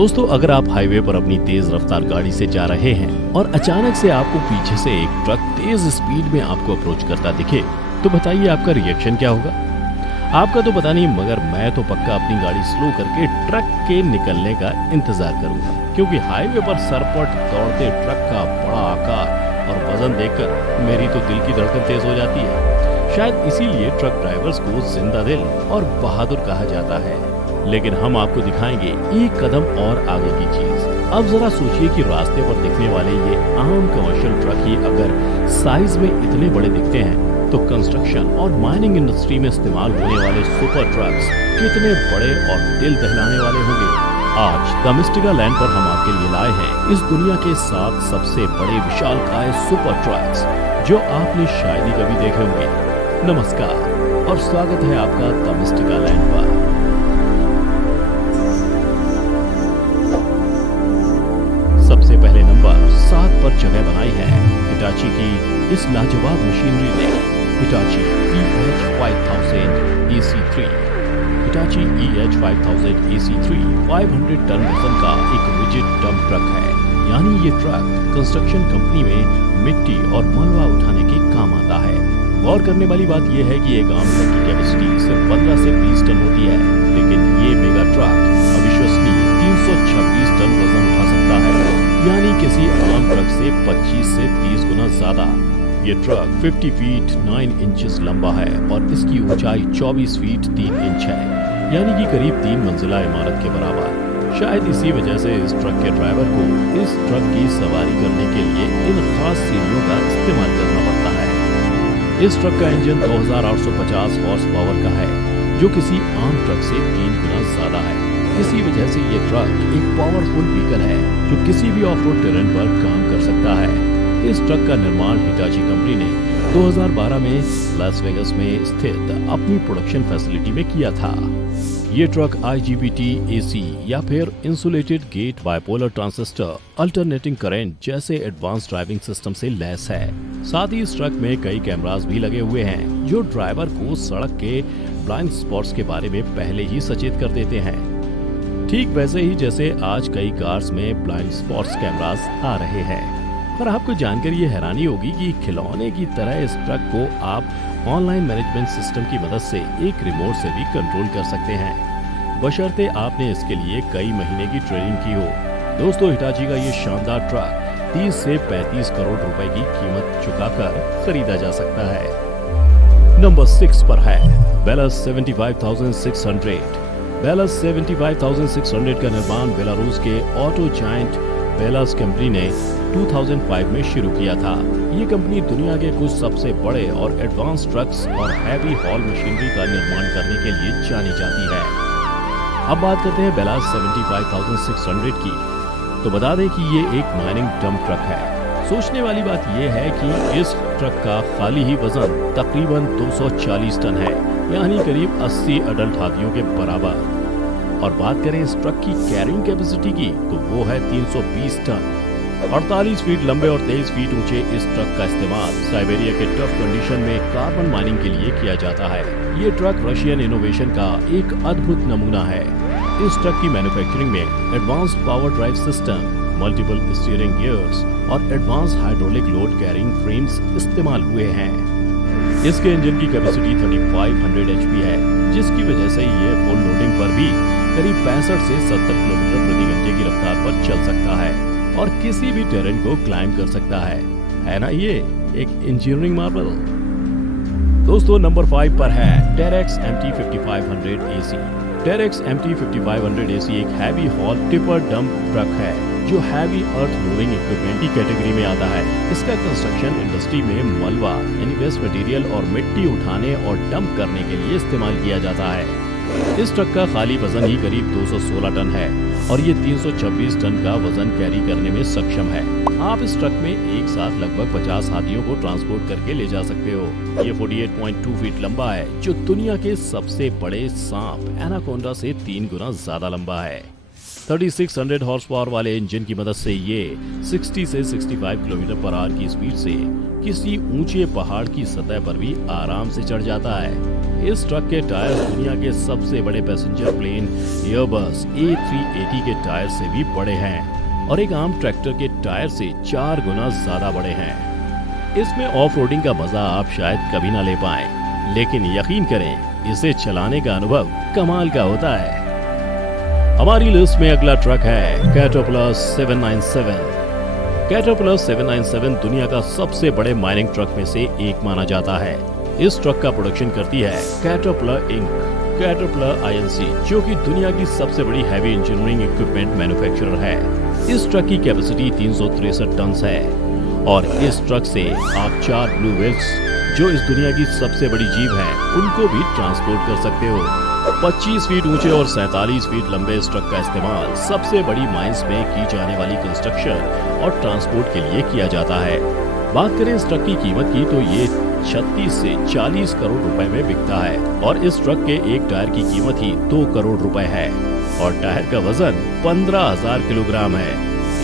दोस्तों, अगर आप हाईवे पर अपनी तेज रफ्तार गाड़ी से जा रहे हैं और अचानक से आपको पीछे से एक ट्रक तेज स्पीड में आपको अप्रोच करता दिखे, तो बताइए आपका रिएक्शन क्या होगा। आपका तो पता नहीं, मगर मैं तो पक्का अपनी गाड़ी स्लो करके ट्रक के निकलने का इंतजार करूंगा, क्योंकि हाईवे पर सरपट दौड़ते ट्रक का बड़ा आकार और वजन देखकर मेरी तो दिल की धड़कन तेज हो जाती है। शायद इसीलिए ट्रक ड्राइवर्स को जिंदा दिल और बहादुर कहा जाता है। लेकिन हम आपको दिखाएंगे एक कदम और आगे की चीज। अब जरा सोचिए कि रास्ते पर दिखने वाले ये आम कमर्शियल ट्रक ही अगर साइज में इतने बड़े दिखते हैं, तो कंस्ट्रक्शन और माइनिंग इंडस्ट्री में इस्तेमाल होने वाले सुपर ट्रक्स कितने बड़े और दिल दहलाने वाले होंगे। आज द मिस्टिका लैंड पर हम आपके लिए लाए हैं इस दुनिया के 7 सबसे बड़े विशालकाय सुपर ट्रक्स, जो आपने शायद ही कभी देखे होंगे। नमस्कार और स्वागत है आपका द मिस्टिका लैंड पर। सबसे पहले नंबर 7 पर जगह बनाई है हिटाची की इस लाजवाब मशीनरी ने, Hitachi EH5000 AC3। Hitachi EH5000 AC3 500 ton वजन का एक रिजिड डंप ट्रक है, यानी ये ट्रक कंस्ट्रक्शन कंपनी में मिट्टी और मलबा उठाने के काम आता है। गौर करने वाली बात यह है कि एक आम ट्रक की कैपेसिटी सिर्फ 15 से 20 टन होती है, लेकिन ये मेगा ट्रक अविश्वसनीय 326 टन वजन उठा सकता है, यानी किसी आम ट्रक से 25 से 30 गुना ज्यादा। ये ट्रक 50 फीट 9 इंचेस लंबा है और इसकी ऊंचाई 24 फीट 3 इंच है, यानी कि करीब 3 मंजिला इमारत के बराबर। शायद इसी वजह से इस ट्रक के ड्राइवर को इस ट्रक की सवारी करने के लिए इन खास सीढ़ियों का इस्तेमाल करना पड़ता है। इस ट्रक का इंजन 2850 हॉर्स पावर का है, जो किसी आम ट्रक से 3 गुना ज्यादा है। इसी वजह से ये ट्रक एक पावरफुल व्हीकल है, जो किसी भी ऑफ रोड टेरेन पर काम कर सकता है। इस ट्रक का निर्माण हिटाची कंपनी ने 2012 में लास वेगास में स्थित अपनी प्रोडक्शन फैसिलिटी में किया था। ये ट्रक IGBT AC या फिर insulated gate bipolar transistor alternating current जैसे एडवांस ड्राइविंग सिस्टम से लैस है। साथ ही इस ट्रक में कई कैमरास भी लगे हुए हैं, जो ड्राइवर को सड़क के ब्लाइंड स्पॉट्स के बारे में पहले ही सचेत कर देते हैं। ठीक वैसे ही जैसे आज कई कार्स में ब्लाइंड स्पॉट्स कैमरास आ रहे हैं। पर आपको जानकर ये हैरानी होगी कि खिलौने की तरह इस ट्रक को आप ऑनलाइन मैनेजमेंट सिस्टम की मदद से एक रिमोट से भी कंट्रोल कर सकते हैं, बशर्ते आपने इसके लिए कई महीने की ट्रेनिंग की हो। दोस्तों, हिटाची का ये शानदार ट्रक 30 से 35 करोड़ रुपए की कीमत चुकाकर खरीदा जा सकता है। नंबर 6 पर है बेलस 75600। बेलस 75600 का निर्माण बेलारूस के ऑटो जायंट बेलस कंपनी ने 2005 में शुरू किया था। ये कंपनी दुनिया के कुछ सबसे बड़े और एडवांस ट्रक्स और हैवी हॉल मशीनरी का निर्माण करने के लिए जानी जाती है। अब बात करते हैं बेलस 75600 की, तो बता दें कि ये एक माइनिंग डंप ट्रक है। सोचने वाली बात यह है कि इस ट्रक का खाली ही वजन तकरीबन 240 टन है, यानी करीब 80 अडल्ट हाथियों के बराबर। और बात करें इस ट्रक की कैरिंग कैपेसिटी की, तो वो है 320 टन। 48 फीट लंबे और 23 फीट ऊंचे इस ट्रक का इस्तेमाल साइबेरिया के टफ कंडीशन में कार्बन माइनिंग के लिए किया जाता है। ये ट्रक रशियन इनोवेशन का एक अद्भुत नमूना है। इस ट्रक की मैन्युफैक्चरिंग में advanced power drive system, multiple steering gears और advance hydraulic load carrying frames इस्तेमाल हुए हैं। इसके इंजन की कैपेसिटी 3500 HP है, जिसकी वजह से ये फुल लोडिंग पर भी करीब 65 से 70 किलोमीटर प्रति घंटे की रफ्तार पर चल सकता है और किसी भी टेरेन को क्लाइंब कर सकता है ना ये एक इंजीनियरिंग मार्वल। दोस्तों, नंबर 5 पर है टेरेक्स MT5500 AC। टेरेक्स MT5500 AC एक heavy hall tipper dump truck है, जो हैवी अर्थ मूविंग इक्विपमेंट की कैटेगरी में आता है। इसका कंस्ट्रक्शन इंडस्ट्री में मलबा यानी वेस्ट मटेरियल और मिट्टी उठाने और डंप करने के लिए इस्तेमाल किया जाता है। इस ट्रक का खाली वजन ही करीब 216 टन है और ये 326 टन का वजन कैरी करने में सक्षम है। आप इस ट्रक में एक साथ लगभग 50 हाथियों को ट्रांसपोर्ट करके ले जा सकते हो। ये 48.2 फीट लंबा है, जो दुनिया के सबसे बड़े सांप एनाकोंडा से 3 गुना ज्यादा लंबा है। 3600 हॉर्स पावर वाले इंजन की मदद से ये 60 से 65 किलोमीटर पर आवर की स्पीड से किसी ऊंचे पहाड़ की सतह पर भी आराम से चढ़ जाता है। इस ट्रक के टायर दुनिया के सबसे बड़े पैसेंजर प्लेन एयरबस A380 के टायर से भी बड़े हैं और एक आम ट्रैक्टर के टायर से 4 गुना ज्यादा बड़े हैं। इसमें ऑफ रोडिंग का मजा आप शायद कभी ना ले पाएं, लेकिन यकीन करें इसे चलाने का अनुभव कमाल का होता है। हमारी लिस्ट में अगला ट्रक है कैटरपिलर 797। कैटरपिलर 797 दुनिया का सबसे बड़े माइनिंग ट्रक में से एक माना जाता है। इस ट्रक का प्रोडक्शन करती है कैटरपिलर इंक, कैटरपिलर INC, जो कि दुनिया की सबसे बड़ी हैवी इंजीनियरिंग इक्विपमेंट मैन्युफैक्चरर है। इस ट्रक की कैपेसिटी 363 टन है और इस ट्रक से आप 4 ब्लू व्हेल्स, जो इस दुनिया की सबसे बड़ी जीव है, उनको भी ट्रांसपोर्ट कर सकते हो। 25 फीट ऊंचे और 47 फीट लंबे इस ट्रक का इस्तेमाल सबसे बड़ी माइंस में की जाने वाली कंस्ट्रक्शन और ट्रांसपोर्ट के लिए किया जाता है। बात करें इस ट्रक की कीमत की तो ये 36 से 40 करोड़ रुपए में बिकता है और इस ट्रक के एक टायर की कीमत ही 2 करोड़ रुपए है और टायर का वजन 15,000 किलोग्राम है।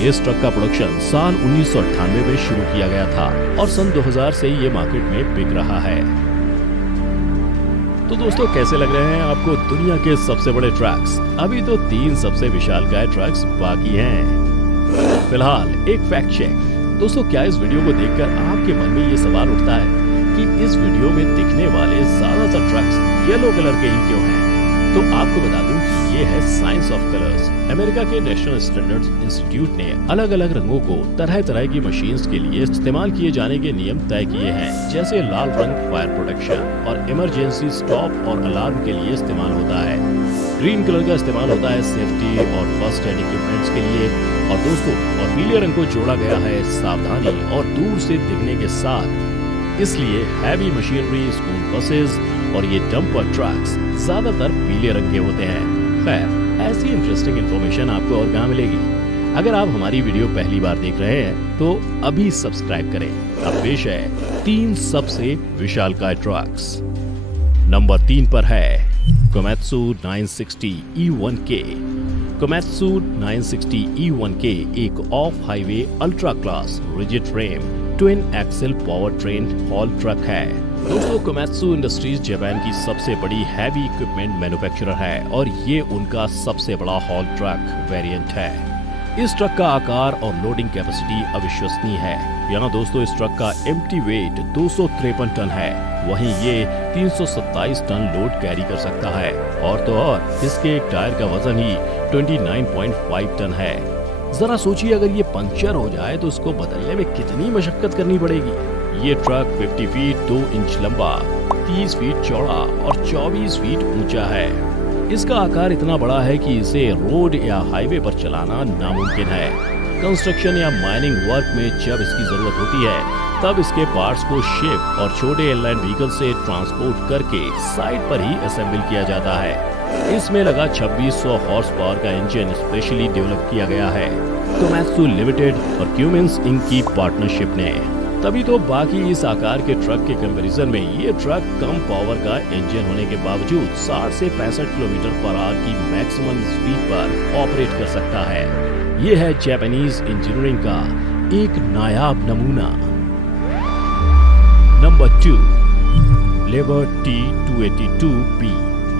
इस ट्रक का प्रोडक्शन साल 1998 में शुरू किया गया था और सन 2000 से ये मार्केट में बिक रहा है। तो दोस्तों, कैसे लग रहे हैं आपको दुनिया के सबसे बड़े ट्रक्स? अभी तो 3 सबसे विशालकाय ट्रक्स बाकी हैं। फिलहाल एक फैक्ट चेक। दोस्तों, क्या इस वीडियो को देखकर आपके मन में ये सवाल उठता है कि इस वीडियो में दिखने वाले ज्यादातर ट्रक्स येलो कलर के ही क्यों हैं? तो आपको बता दूं कि ये है साइंस ऑफ कलर्स। अमेरिका के नेशनल स्टैंडर्ड्स इंस्टीट्यूट ने अलग अलग रंगों को तरह तरह की मशीन्स के लिए इस्तेमाल किए जाने के नियम तय किए हैं। जैसे लाल रंग फायर प्रोटेक्शन और इमरजेंसी स्टॉप और अलार्म के लिए इस्तेमाल होता है। ग्रीन कलर का इस्तेमाल होता है सेफ्टी और फर्स्ट एड इक्विपमेंट्स के लिए। और दोस्तों, और पीले रंग को जोड़ा गया है सावधानी और दूर से दिखने के साथ। इसलिए हैवी मशीनरी, स्कूल बसेस और ये डंपर ट्रक्स ज्यादातर पीले रंग के होते हैं। खैर, ऐसी इंटरेस्टिंग इन्फॉर्मेशन आपको और कहाँ मिलेगी? अगर आप हमारी वीडियो पहली बार देख रहे हैं तो अभी सब्सक्राइब करें। अब पेश है 3 सबसे विशालकाय ट्रक्स। नंबर 3 पर है कोमेत्सु 960 E1K। कोमेत्सु 960 E1K एक off highway ultra class rigid frame twin axle power train haul truck है। दोस्तों, कोमेत्सु इंडस्ट्रीज जापान की सबसे बड़ी हैवी इक्विपमेंट मैन्युफैक्चरर है और ये उनका सबसे बड़ा हॉल ट्रक वेरिएंट है। इस ट्रक का आकार और लोडिंग कैपेसिटी अविश्वसनीय है। यहाँ दोस्तों, इस ट्रक का एम्प्टी वेट 253 टन है। वहीं ये 327 टन लोड कैरी कर सकता है और तो और इसके एक टायर का वजन ही 29.5 टन है। जरा सोचिए, अगर ये पंक्चर हो जाए तो उसको बदलने में कितनी मशक्कत करनी पड़ेगी। ये ट्रक 50 फीट 2 इंच लंबा, 30 फीट चौड़ा और 24 फीट ऊंचा है। इसका आकार इतना बड़ा है कि इसे रोड या हाईवे पर चलाना नामुमकिन है। कंस्ट्रक्शन या माइनिंग वर्क में जब इसकी जरूरत होती है तब इसके पार्ट्स को शिप और छोटे एयरलाइन व्हीकल से ट्रांसपोर्ट करके साइट पर ही असेंबल किया जाता है। इसमें लगा 2600 हॉर्स पावर का इंजन स्पेशली डेवलप किया गया है कोमेत्सु लिमिटेड और क्यूमेंस इंक की पार्टनरशिप ने। तभी तो बाकी इस आकार के ट्रक के कंपैरिजन में ये ट्रक कम पावर का इंजन होने के बावजूद 60 से 65 किलोमीटर पर आवर की मैक्सिमम स्पीड पर ऑपरेट कर सकता है। ये है जापानीज इंजीनियरिंग का एक नायाब नमूना। Number 2, Liebherr T282B।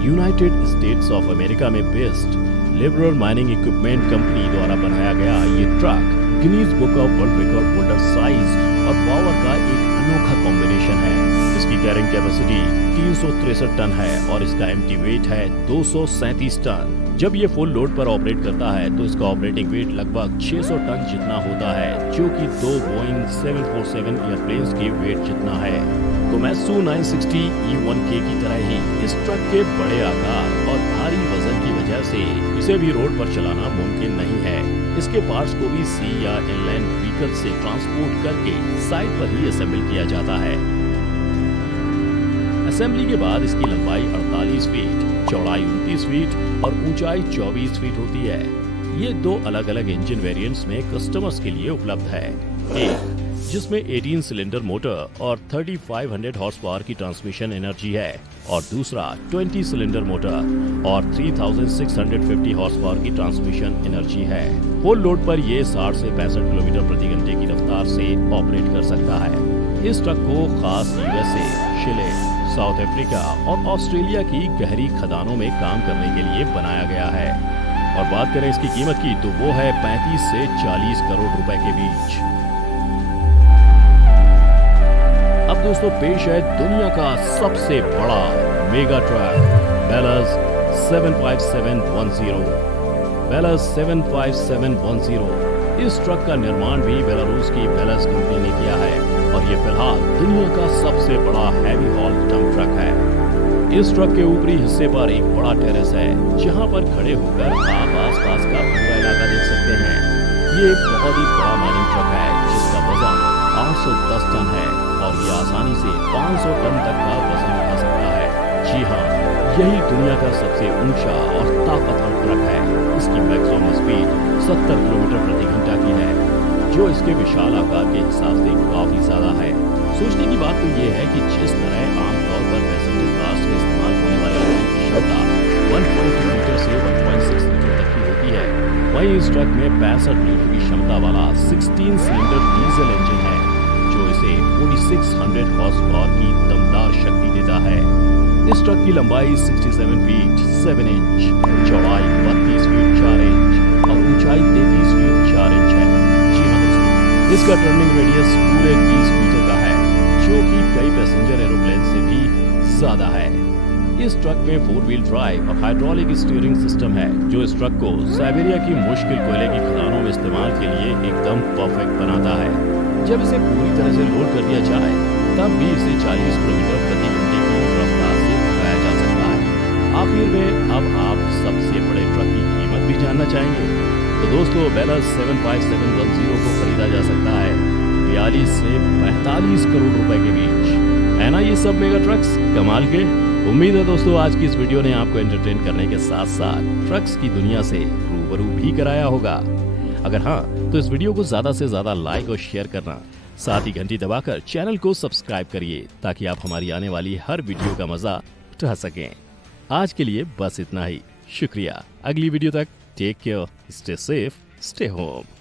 United States of America में बेस्ड लिबरल माइनिंग इक्विपमेंट कंपनी द्वारा बनाया गया ये truck Guinness book of world record holder size और पावर का एक अनोखा कॉम्बिनेशन है। इसकी कैरिंग कैपेसिटी 363 टन है और इसका एम्प्टी वेट है 237 टन। जब ये फुल लोड पर ऑपरेट करता है तो इसका ऑपरेटिंग वेट लगभग 600 टन जितना होता है, जो कि 2 बोइंग 747 एयरप्लेन्स के वेट जितना है। कोमेत्सु 960 E1K की तरह ही इस ट्रक के बड़े आकार और भारी वजन की वजह से इसे भी रोड पर चलाना मुमकिन नहीं है। इसके पार्ट्स को भी सी या इनलैंड व्हीकल से ट्रांसपोर्ट करके साइट पर ही असेंबल किया जाता है। असेंबली के बाद इसकी लंबाई 48 फीट, चौड़ाई 29 फीट और ऊंचाई 24 फीट होती है। ये 2 अलग अलग इंजन वेरिएंट्स में कस्टमर्स के लिए उपलब्ध है। एक जिसमें 18 सिलेंडर मोटर और 3500 हॉर्स पावर की ट्रांसमिशन एनर्जी है और दूसरा 20 सिलेंडर मोटर और 3650 हॉर्स पावर की ट्रांसमिशन एनर्जी है। फुल लोड पर ये 60 से 65 किलोमीटर प्रति घंटे की रफ्तार से ऑपरेट कर सकता है। इस ट्रक को खास यूएसए, चिली, साउथ अफ्रीका और ऑस्ट्रेलिया की गहरी खदानों में काम करने के लिए बनाया गया है। और बात करें इसकी कीमत की तो वो है 35 से 40 करोड़ रुपए के बीच। अब दोस्तों पेश है दुनिया का सबसे बड़ा मेगा ट्रक बेलज 75710। बेलज 75710 इस ट्रक का निर्माण भी बेलारूस की बेलज कंपनी ने किया है और ये फिलहाल दुनिया का सबसे बड़ा हैवी हॉल डंप ट्रक है। इस ट्रक के ऊपरी हिस्से पर एक बड़ा टेरेस है जहां पर खड़े होकर आप आसपास का पूरा इलाका देख सकते हैं। ये एक बहुत ही बड़ा माइनिंग ट्रक है जिसका वजन 810 टन है और ये आसानी से 500 टन तक का वजन उठा सकता है। जी हाँ, यही दुनिया का सबसे ऊंचा और ताकतवर ट्रक है। इसकी मैक्सिमम स्पीड 70 किलोमीटर प्रति घंटा की है, जो इसके विशाल आकार के हिसाब से काफी ज्यादा है। सोचने की बात तो ये है कि जिस तरह आमतौर पर पैसेंजर कार्स में इस्तेमाल होने वाले इंजन की क्षमता 1.2 लीटर से 1.6 लीटर तक की होती है, वहीं इस ट्रक में 65 लीटर की क्षमता वाला 16 सिलेंडर डीजल इंजन है जो इसे 4600 हॉर्स पावर की दमदार शक्ति देता है। इस ट्रक की लंबाई 67 फीट 7 इंच, चौड़ाई 32 फीट 4 इंच और ऊंचाई 33 फीट 4 इंच है। जी हाँ दोस्तों, इसका टर्निंग रेडियस पूरे 30 मीटर का है, जो कि कई पैसेंजर एरोप्लेन से भी ज्यादा है। इस ट्रक में 4 व्हील ड्राइव और हाइड्रोलिक स्टीयरिंग सिस्टम है जो इस ट्रक को साइबेरिया की मुश्किल कोयले की खदानों में इस्तेमाल के लिए एकदम परफेक्ट बनाता है। जब इसे पूरी तरह से लोड कर दिया जाए तब भी इसे 40 किलोमीटर प्रति घंटे की रफ्तार से उड़ाया जा सकता है। आखिर में अब आप सबसे बड़े ट्रक की कीमत भी जानना चाहेंगे तो दोस्तों बेलज 75710 को खरीदा जा सकता है 42 से 45 करोड़ रुपए के बीच। है ना ये सब मेगा ट्रक्स कमाल के। उम्मीद है दोस्तों आज की इस वीडियो ने आपको एंटरटेन करने के साथ साथ ट्रक्स की दुनिया से रूबरू भी कराया होगा। अगर हाँ तो इस वीडियो को ज्यादा से ज्यादा लाइक और शेयर करना, साथ ही घंटी दबाकर चैनल को सब्सक्राइब करिए ताकि आप हमारी आने वाली हर वीडियो का मजा उठा सकें। आज के लिए बस इतना ही, शुक्रिया। अगली वीडियो तक take care, stay safe, stay home.